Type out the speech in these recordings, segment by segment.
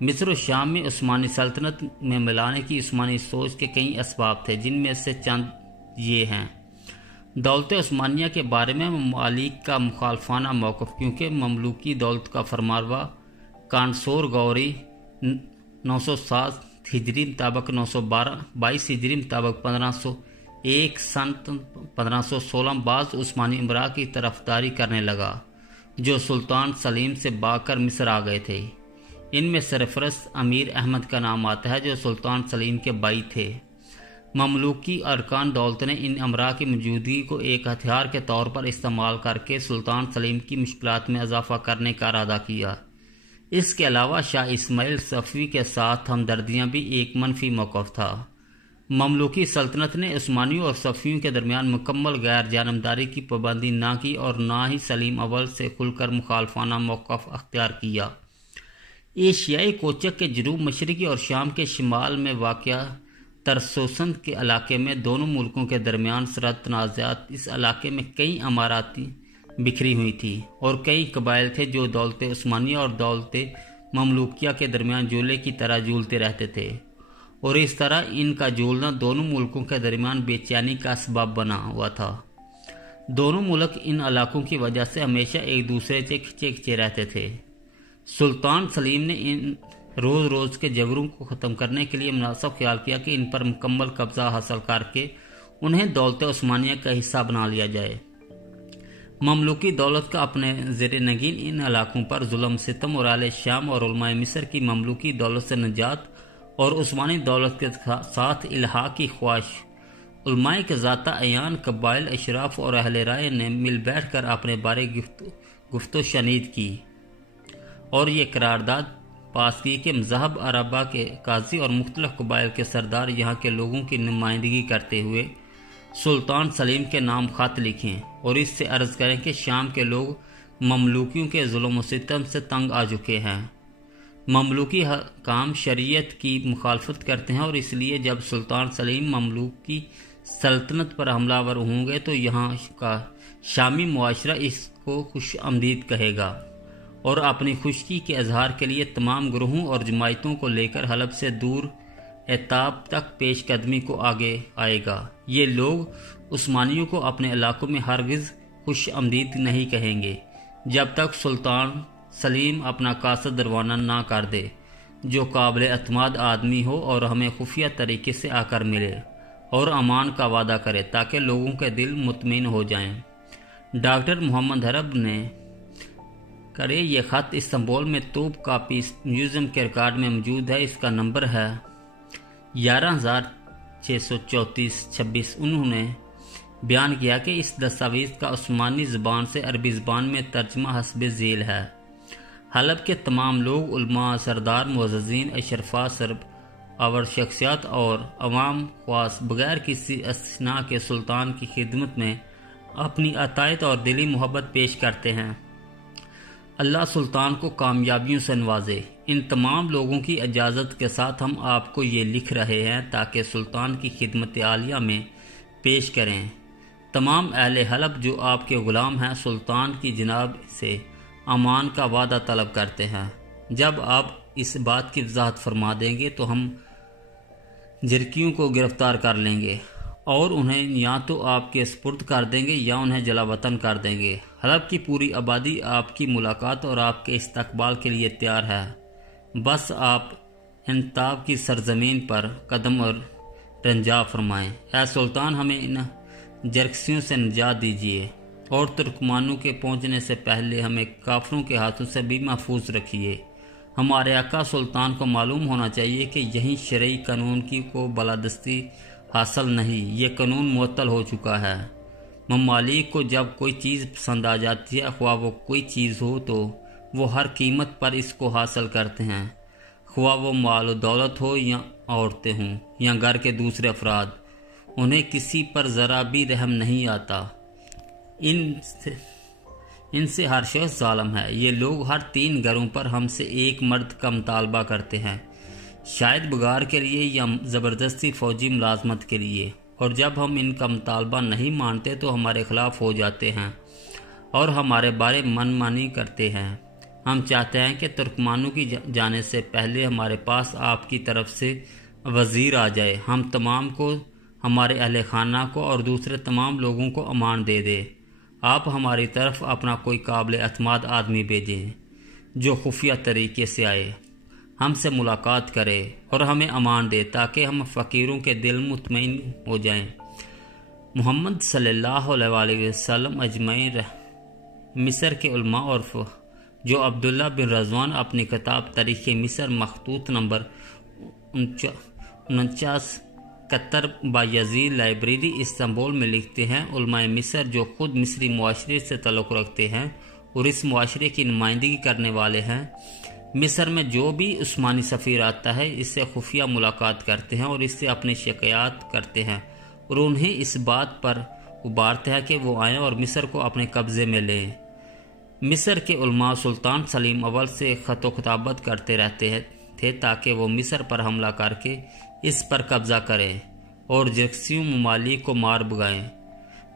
مصر و شام میں عثمانی سلطنت میں ملانے کی عثمانی سوچ کے کئی اسباب تھے، جن میں سے چند یہ ہیں۔ دولت عثمانیہ کے بارے میں ممالک کا مخالفانہ موقف، کیونکہ مملوکی دولت کا فرمانروا کانسور غوری 907 ہجری مطابق 922 ہجری مطابق 1501 سن 1516 بعض عثمانی امراء کی طرفداری کرنے لگا جو سلطان سلیم سے بھاگ کر مصر آ گئے تھے۔ ان میں سرفرست امیر احمد کا نام آتا ہے جو سلطان سلیم کے بھائی تھے۔ مملوکی ارکان دولت نے ان امراء کی موجودگی کو ایک ہتھیار کے طور پر استعمال کر کے سلطان سلیم کی مشکلات میں اضافہ کرنے کا ارادہ کیا۔ اس کے علاوہ شاہ اسماعیل صفوی کے ساتھ ہمدردیاں بھی ایک منفی موقف تھا۔ مملوکی سلطنت نے عثمانیوں اور صفویوں کے درمیان مکمل غیر جانبداری کی پابندی نہ کی اور نہ ہی سلیم اول سے کھل کر مخالفانہ موقف اختیار کیا۔ ایشیائی کوچک کے جنوب مشرقی اور شام کے شمال میں واقع ترسوسن کے علاقے میں دونوں ملکوں کے درمیان سرحد تنازعات، اس علاقے میں کئی اماراتی بکھری ہوئی تھی اور کئی قبائل تھے جو دولت عثمانیہ اور دولت مملوکیہ کے درمیان جولے کی طرح جولتے رہتے تھے، اور اس طرح ان کا جولنا دونوں ملکوں کے درمیان بے چینی کا اسباب بنا ہوا تھا۔ دونوں ملک ان علاقوں کی وجہ سے ہمیشہ ایک دوسرے سے کھچے رہتے تھے۔ سلطان سلیم نے ان روز روز کے جھگڑوں کو ختم کرنے کے لیے مناسب خیال کیا کہ ان پر مکمل قبضہ حاصل کر کے انہیں دولت عثمانیہ کا حصہ بنا لیا جائے۔ مملوکی دولت کا اپنے زیر نگین ان علاقوں پر ظلم ستم اور اہل شام اور علماء مصر کی مملوکی دولت سے نجات اور عثمانی دولت کے ساتھ الحاق کی خواہش، علماء کے ذاتہ عیان، قبائل، اشراف اور اہل رائے نے مل بیٹھ کر اپنے بارے گفت و شنید کی اور یہ قرارداد پاس کی کہ مذہب عربہ کے قاضی اور مختلف قبائل کے سردار یہاں کے لوگوں کی نمائندگی کرتے ہوئے سلطان سلیم کے نام خط لکھیں اور اس سے عرض کریں کہ شام کے لوگ مملوکیوں کے ظلم و ستم سے تنگ آ چکے ہیں۔ مملوکی حکام شریعت کی مخالفت کرتے ہیں اور اس لیے جب سلطان سلیم مملوکی سلطنت پر حملہ ور ہوں گے تو یہاں کا شامی معاشرہ اس کو خوش آمدید کہے گا اور اپنی خوشی کے اظہار کے لیے تمام گروہوں اور جماعتوں کو لے کر حلب سے دور عتاب تک پیش قدمی کو آگے آئے گا۔ یہ لوگ عثمانیوں کو اپنے علاقوں میں ہرگز خوش آمدید نہیں کہیں گے جب تک سلطان سلیم اپنا قاصد روانہ نہ کر دے جو قابل اعتماد آدمی ہو اور ہمیں خفیہ طریقے سے آ کر ملے اور امان کا وعدہ کرے تاکہ لوگوں کے دل مطمئن ہو جائیں۔ ڈاکٹر محمد حرب نے کرے یہ خط استنبول میں توپ کاپی میوزیم کے ریکارڈ میں موجود ہے۔ اس کا نمبر ہے 11634-26۔ انہوں نے بیان کیا کہ اس دستاویز کا عثمانی زبان سے عربی زبان میں ترجمہ حسب ذیل ہے۔ حلب کے تمام لوگ، علماء، سردار، معززین، اشرفا، سرب اور شخصیات اور عوام خواص بغیر کسی استثناء کے سلطان کی خدمت میں اپنی عطائیت اور دلی محبت پیش کرتے ہیں۔ اللہ سلطان کو کامیابیوں سے نوازے۔ ان تمام لوگوں کی اجازت کے ساتھ ہم آپ کو یہ لکھ رہے ہیں تاکہ سلطان کی خدمت عالیہ میں پیش کریں۔ تمام اہل حلب جو آپ کے غلام ہیں سلطان کی جناب سے امان کا وعدہ طلب کرتے ہیں۔ جب آپ اس بات کی وضاحت فرما دیں گے تو ہم جرکیوں کو گرفتار کر لیں گے اور انہیں یا تو آپ کے سپرد کر دیں گے یا انہیں جلا وطن کر دیں گے۔ حلب کی پوری آبادی آپ کی ملاقات اور آپ کے استقبال کے لیے تیار ہے۔ بس آپ انتاب کی سرزمین پر قدم اور رنجا فرمائیں۔ اے سلطان، ہمیں ان جرکسیوں سے نجات دیجیے اور ترکمانوں کے پہنچنے سے پہلے ہمیں کافروں کے ہاتھوں سے بھی محفوظ رکھیے۔ ہمارے آقا سلطان کو معلوم ہونا چاہیے کہ یہیں شرعی قانون کی کو بالادستی حاصل نہیں، یہ قانون معطل ہو چکا ہے۔ ممالک کو جب کوئی چیز پسند آ جاتی ہے، خواہ وہ کوئی چیز ہو تو وہ ہر قیمت پر اس کو حاصل کرتے ہیں، خواہ وہ مال و دولت ہو یا عورتیں ہوں یا گھر کے دوسرے افراد، انہیں کسی پر ذرا بھی رحم نہیں آتا۔ ان سے ہر شخص ظالم ہے۔ یہ لوگ ہر 3 گھروں پر ہم سے ایک مرد کا مطالبہ کرتے ہیں، شاید بگار کے لیے یا زبردستی فوجی ملازمت کے لیے، اور جب ہم ان کا مطالبہ نہیں مانتے تو ہمارے خلاف ہو جاتے ہیں اور ہمارے بارے من مانی کرتے ہیں۔ ہم چاہتے ہیں کہ ترکمانوں کی جانے سے پہلے ہمارے پاس آپ کی طرف سے وزیر آ جائے، ہم تمام کو، ہمارے اہل خانہ کو اور دوسرے تمام لوگوں کو امان دے دے۔ آپ ہماری طرف اپنا کوئی قابل اعتماد آدمی بھیجیں جو خفیہ طریقے سے آئے، ہم سے ملاقات کرے اور ہمیں امان دے تاکہ ہم فقیروں کے دل مطمئن ہو جائیں۔ محمد صلی اللہ علیہ وسلم اجمعین مصر کے علماء اور جو عبداللہ بن رضوان اپنی کتاب تاریخ مصر مخطوط نمبر 4971 بایزید لائبریری استنبول میں لکھتے ہیں، علماء مصر جو خود مصری معاشرے سے تعلق رکھتے ہیں اور اس معاشرے کی نمائندگی کرنے والے ہیں، مصر میں جو بھی عثمانی سفیر آتا ہے اس سے خفیہ ملاقات کرتے ہیں اور اس سے اپنی شکایات کرتے ہیں اور انہیں اس بات پر ابھارتے ہیں کہ وہ آئیں اور مصر کو اپنے قبضے میں لیں۔ مصر کے علماء سلطان سلیم اول سے خط و خطابت کرتے رہتے تھے تاکہ وہ مصر پر حملہ کر کے اس پر قبضہ کریں اور جرکسیوں ممالک کو مار بگائیں۔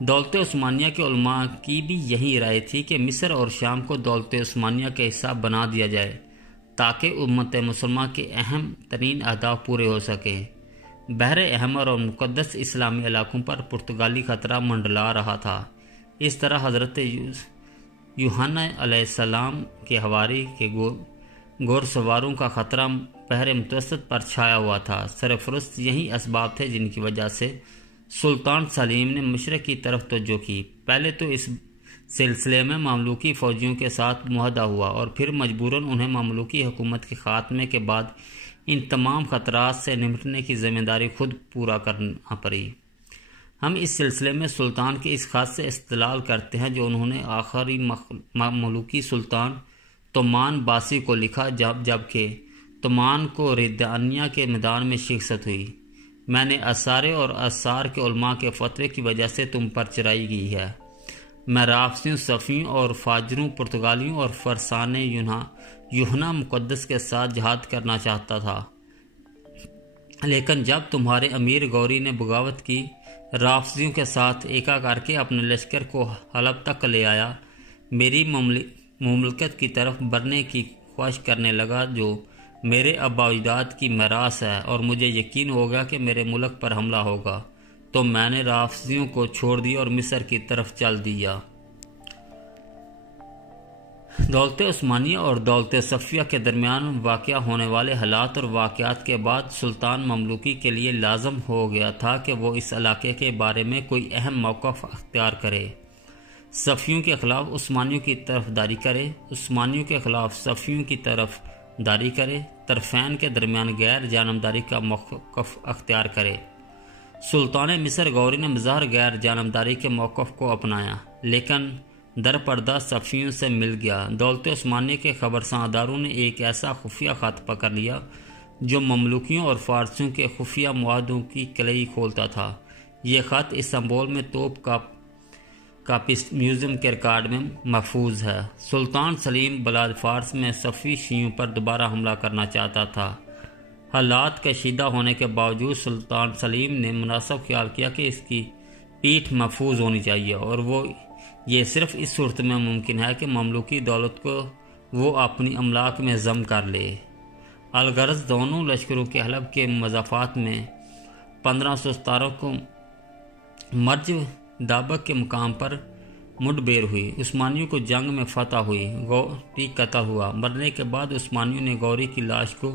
دولت عثمانیہ کے علماء کی بھی یہی رائے تھی کہ مصر اور شام کو دولت عثمانیہ کا حصہ بنا دیا جائے تاکہ امت مسلمہ کے اہم ترین اہداف پورے ہو سکیں۔ بحر احمر اور مقدس اسلامی علاقوں پر پرتگالی خطرہ منڈلا رہا تھا۔ اس طرح حضرت یوحنا علیہ السلام کے حواری کے گور سواروں کا خطرہ بحر متوسط پر چھایا ہوا تھا۔ سرفرست یہی اسباب تھے جن کی وجہ سے سلطان سلیم نے مشرق کی طرف توجہ کی۔ پہلے تو اس سلسلے میں مملوکی فوجیوں کے ساتھ معاہدہ ہوا اور پھر مجبوراً انہیں مملوکی حکومت کے خاتمے کے بعد ان تمام خطرات سے نمٹنے کی ذمہ داری خود پورا کرنا پڑی۔ ہم اس سلسلے میں سلطان کے اس خط سے استدلال کرتے ہیں جو انہوں نے آخری مملوکی سلطان تومان باسی کو لکھا جبکہ تومان کو ردانیہ کے میدان میں شکست ہوئی۔ میں نے اسارے اور اسار کے علماء کے فتوے کی وجہ سے تم پر چڑھائی کی ہے۔ میں رافضیوں، صفیوں اور فاجروں، پرتگالیوں اور فرسان یوحنا مقدس کے ساتھ جہاد کرنا چاہتا تھا، لیکن جب تمہارے امیر غوری نے بغاوت کی، رافضیوں کے ساتھ ایکا کر کے اپنے لشکر کو حلب تک لے آیا، میری مملکت کی طرف بڑھنے کی خواہش کرنے لگا جو میرے آباء و اجداد کی میراث ہے، اور مجھے یقین ہو گیا کہ میرے ملک پر حملہ ہوگا، تو میں نے رافضیوں کو چھوڑ دیا اور مصر کی طرف چل دیا۔ دولت عثمانیہ اور دولت صفویہ کے درمیان واقع ہونے والے حالات اور واقعات کے بعد سلطان مملوکی کے لیے لازم ہو گیا تھا کہ وہ اس علاقے کے بارے میں کوئی اہم موقف اختیار کرے۔ صفویوں کے خلاف عثمانیوں کی طرفداری کرے، عثمانیوں کے خلاف صفویوں کی طرفداری کرے، طرفین کے درمیان غیر جانبداری کا موقف اختیار کرے۔ سلطان مصر غوری نے بظاہر غیر جانبداری کے موقف کو اپنایا، لیکن در پردہ صفیوں سے مل گیا۔ دولت عثمانیہ کے خبرساں اداروں نے ایک ایسا خفیہ خط پکڑ لیا جو مملوکیوں اور فارسیوں کے خفیہ معاہدوں کی کلئی کھولتا تھا۔ یہ خط استنبول میں توپ کاپسٹ میوزیم کے ریکارڈ میں محفوظ ہے۔ سلطان سلیم بلاد فارس میں صفوی شیعوں پر دوبارہ حملہ کرنا چاہتا تھا۔ حالات کشیدہ ہونے کے باوجود سلطان سلیم نے مناسب خیال کیا کہ اس کی پیٹھ محفوظ ہونی چاہیے، اور یہ صرف اس صورت میں ممکن ہے کہ مملوکی دولت کو وہ اپنی املاک میں ضم کر لے۔ الغرض دونوں لشکروں کے حلب کے مضافات میں 1517 کو مرج دابق کے مقام پر مڈبیر ہوئی۔ عثمانیوں کو جنگ میں فتح ہوئی، غوری قتل ہوا۔ مرنے کے بعد عثمانیوں نے غوری کی لاش کو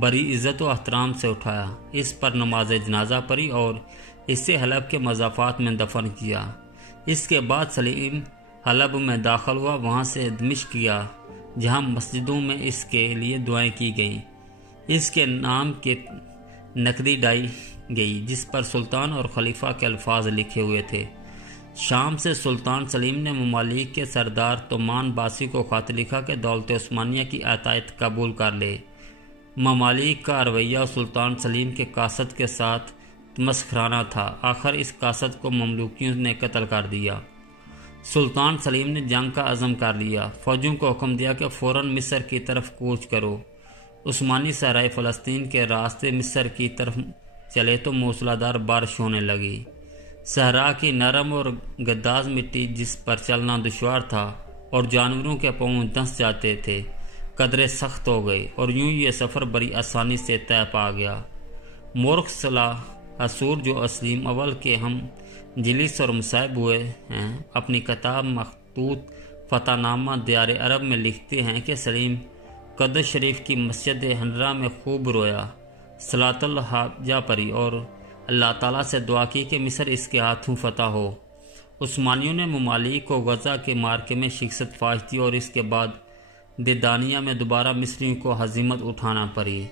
بڑی عزت و احترام سے اٹھایا، اس پر نماز جنازہ پڑھی اور اسے حلب کے مضافات میں دفن کیا۔ اس کے بعد سلیم حلب میں داخل ہوا، وہاں سے دمشق گیا جہاں مسجدوں میں اس کے لیے دعائیں کی گئیں۔ اس کے نام کی نقدی ڈائی گئی جس پر سلطان اور خلیفہ کے الفاظ لکھے ہوئے تھے۔ شام سے سلطان سلیم نے ممالک کے سردار تومان باسی کو خط لکھا کہ دولت عثمانیہ کی عطیت قبول کر لے۔ ممالک کا رویہ سلطان سلیم کے قاصد کے ساتھ مسخرانہ تھا۔ آخر اس قاصد کو مملوکیوں نے قتل کر دیا۔ سلطان سلیم نے جنگ کا عزم کر لیا، فوجوں کو حکم دیا کہ فوراً مصر کی طرف کوچ کرو۔ عثمانی صحرائے فلسطین کے راستے مصر کی طرف چلے تو موسلا دھار بارش ہونے لگی۔ صحرا کی نرم اور گداز مٹی جس پر چلنا دشوار تھا، اور جانوروں کے پاؤں دھنس جاتے تھے، قدرے سخت ہو گئی اور یوں یہ سفر بڑی آسانی سے طے پا گیا۔ مورخ صلاح حصور جو اسلیم اول کے ہم جلیس اور مصاحب ہوئے ہیں، اپنی کتاب مخطوط فتح نامہ دیار عرب میں لکھتے ہیں کہ سلیم قدس شریف کی مسجد حنرا میں خوب رویا، صلاۃ الحاجہ پڑھی اور اللہ تعالیٰ سے دعا کی کہ مصر اس کے ہاتھوں فتح ہو۔ عثمانیوں نے ممالک کو غزہ کے مارکے میں شکست فاش دی اور اس کے بعد دیدانیہ میں دوبارہ مصریوں کو ہزیمت اٹھانا پڑی۔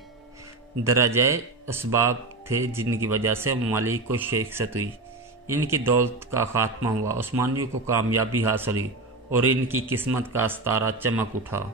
درجہ اسباب تھے جن کی وجہ سے ممالک کو شکست ہوئی، ان کی دولت کا خاتمہ ہوا، عثمانیوں کو کامیابی حاصل ہوئی اور ان کی قسمت کا ستارہ چمک اٹھا۔